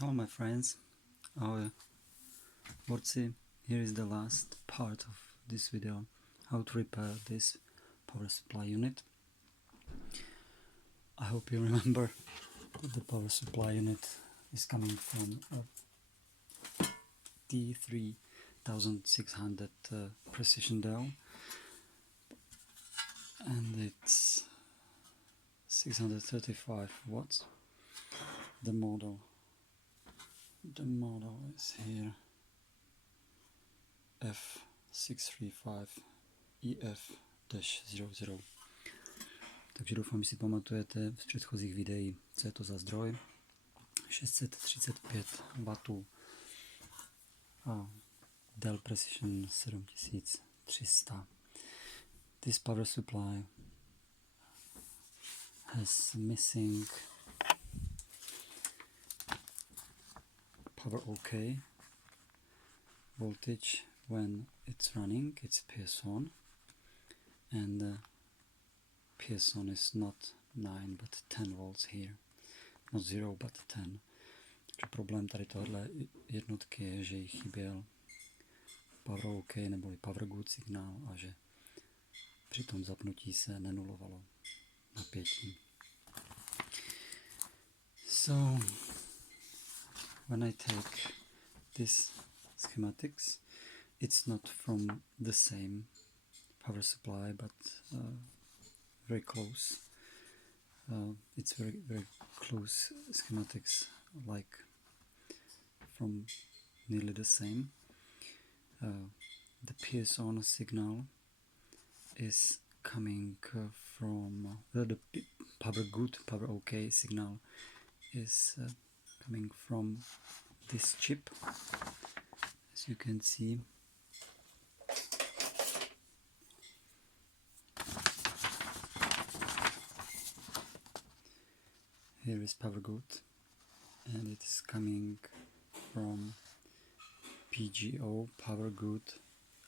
Hello my friends, here is the last part of this video, how to repair this power supply unit. I hope you remember that the power supply unit is coming from a T3600 Precision Dell, and it's 635 watts. The model is here, F365EF-00. Takže doufám, že si pamatujete z předchozích videí, co je to za zdroj. 635 W a Dell Precision 7300. This power supply has missing power OK voltage when it's running. It's PS on, and PS on is not 9 but 10 volts here, not 0 but 10. Takže problém tady tohle jednotky je, že jí chyběl power OK neboli power good signál a že při tom zapnutí se nenulovalo napětí. So when I take this schematics, it's not from the same power supply but very close. It's very close schematics, like from nearly the same. The PS on signal is coming from the power good, power OK signal is coming from this chip, as you can see. Here is power good, and it is coming from PGO, power good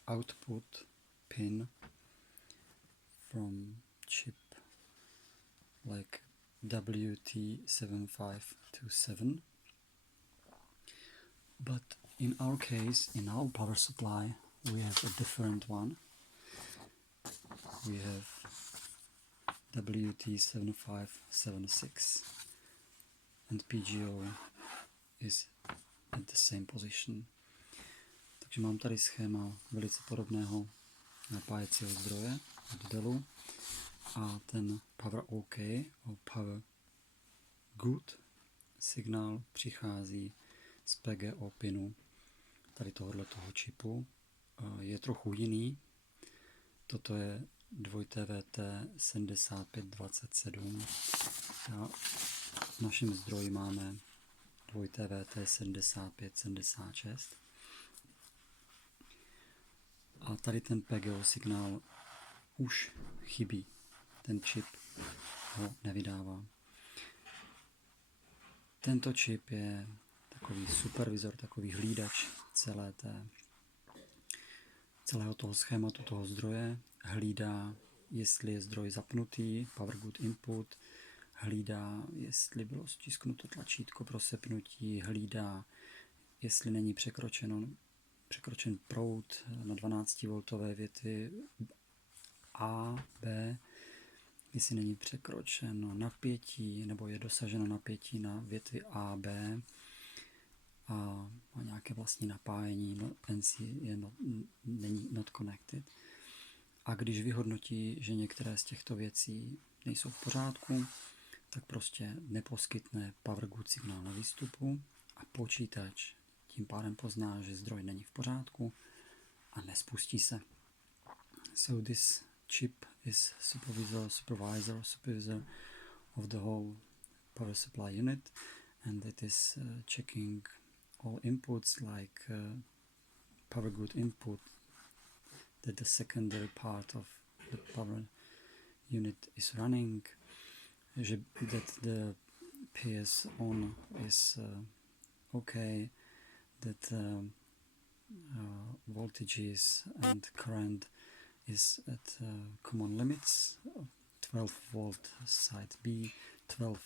output pin from chip like WT7527. But in our case, in our power supply, we have a different one. We have WT7576, and PGO is at the same position. Takže mám tady schéma velice podobného napájecího zdroje od Dellu a ten power OK o power good signál přichází z PGO pinu tady tohoto čipu. Je trochu jiný. Toto je 2TVT7527. V našem zdroji máme 2TVT7576. A tady ten PGO signál už chybí. Ten čip ho nevydává. Tento čip je takový supervizor, takový hlídač celého toho schématu, toho zdroje. Hlídá, jestli je zdroj zapnutý, power good input, hlídá, jestli bylo stisknuto tlačítko pro sepnutí, hlídá, jestli není překročen proud na 12V větvi A, B, jestli není překročeno napětí nebo je dosaženo napětí na větvi A, B a má nějaké vlastní napájení, NC není not connected. A když vyhodnotí, že některé z těchto věcí nejsou v pořádku, tak prostě neposkytne power good signál na výstupu a počítač tím pádem pozná, že zdroj není v pořádku a nespustí se. So this chip is supervisor of the whole power supply unit, and it is checking all inputs like power good input, that the secondary part of the power unit is running, that the PS on is okay, that voltages and current is at common limits, 12 volt side B, 12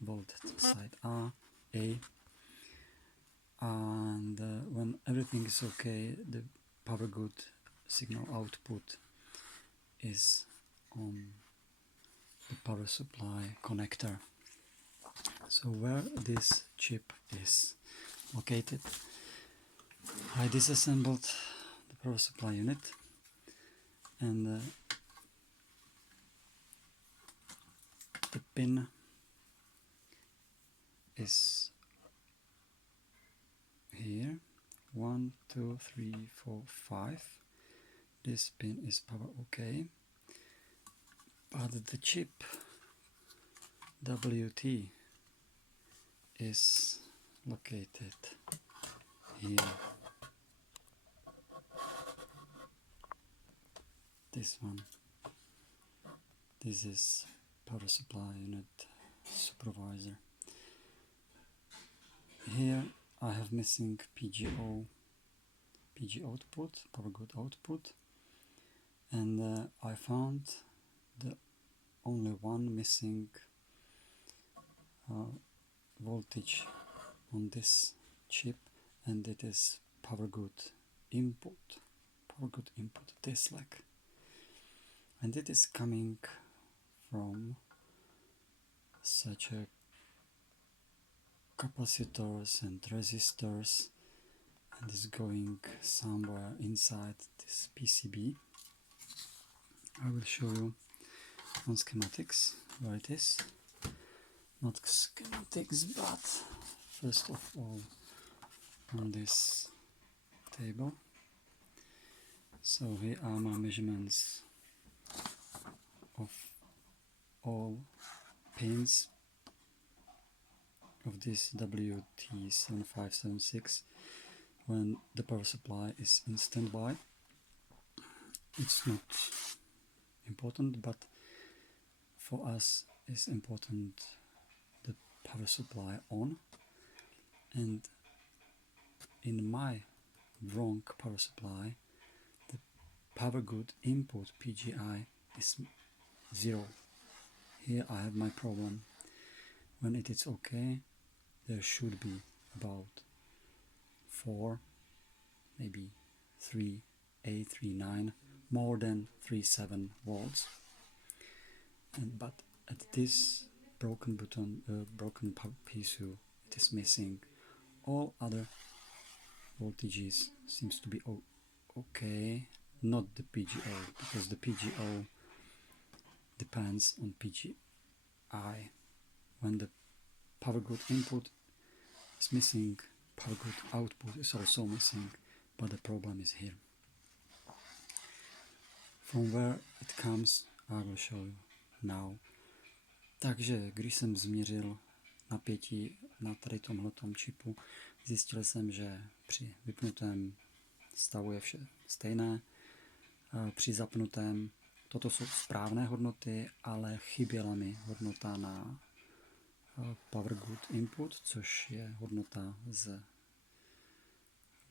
volt side A, and when everything is okay, the power good signal output is on the power supply connector. So where this chip is located, I disassembled the power supply unit, and the pin is here. 1, 2, 3, 4, 5. This pin is power OK, but the chip WT is located here. This one. This is power supply unit supervisor. Here I have missing PG output, power good output, and I found the only one missing voltage on this chip, and it is power good input, this leg, and it is coming from such a capacitors and resistors, and is going somewhere inside this PCB. I will show you on schematics where it is. Not schematics, but first of all on this table. So here are my measurements of all pins of this WT7576 when the power supply is in standby. It's not important, but for us it's important the power supply on, and in my wrong power supply the power good input PGI is 0. Here I have my problem. When it is okay, there should be about 4, maybe 3.8, 3.9, more than 3.7 volts. But at this broken PSU, it is missing. All other voltages seems to be okay, not the PGO, because the PGO depends on PGI. When the power good input is missing, power good output is also missing, but the problem is here. From where it comes, I will show you now. Takže když jsem změřil napětí na tady tomhletom čipu, zjistil jsem, že při vypnutém stavu je vše stejné. Při zapnutém toto jsou správné hodnoty, ale chyběla mi hodnota na power good input, což je hodnota z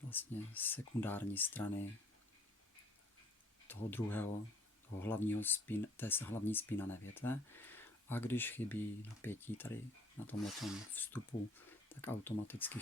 vlastně sekundární strany toho druhého, toho hlavního té hlavní spínané větve. A když chybí napětí tady na tomhletom vstupu, tak automaticky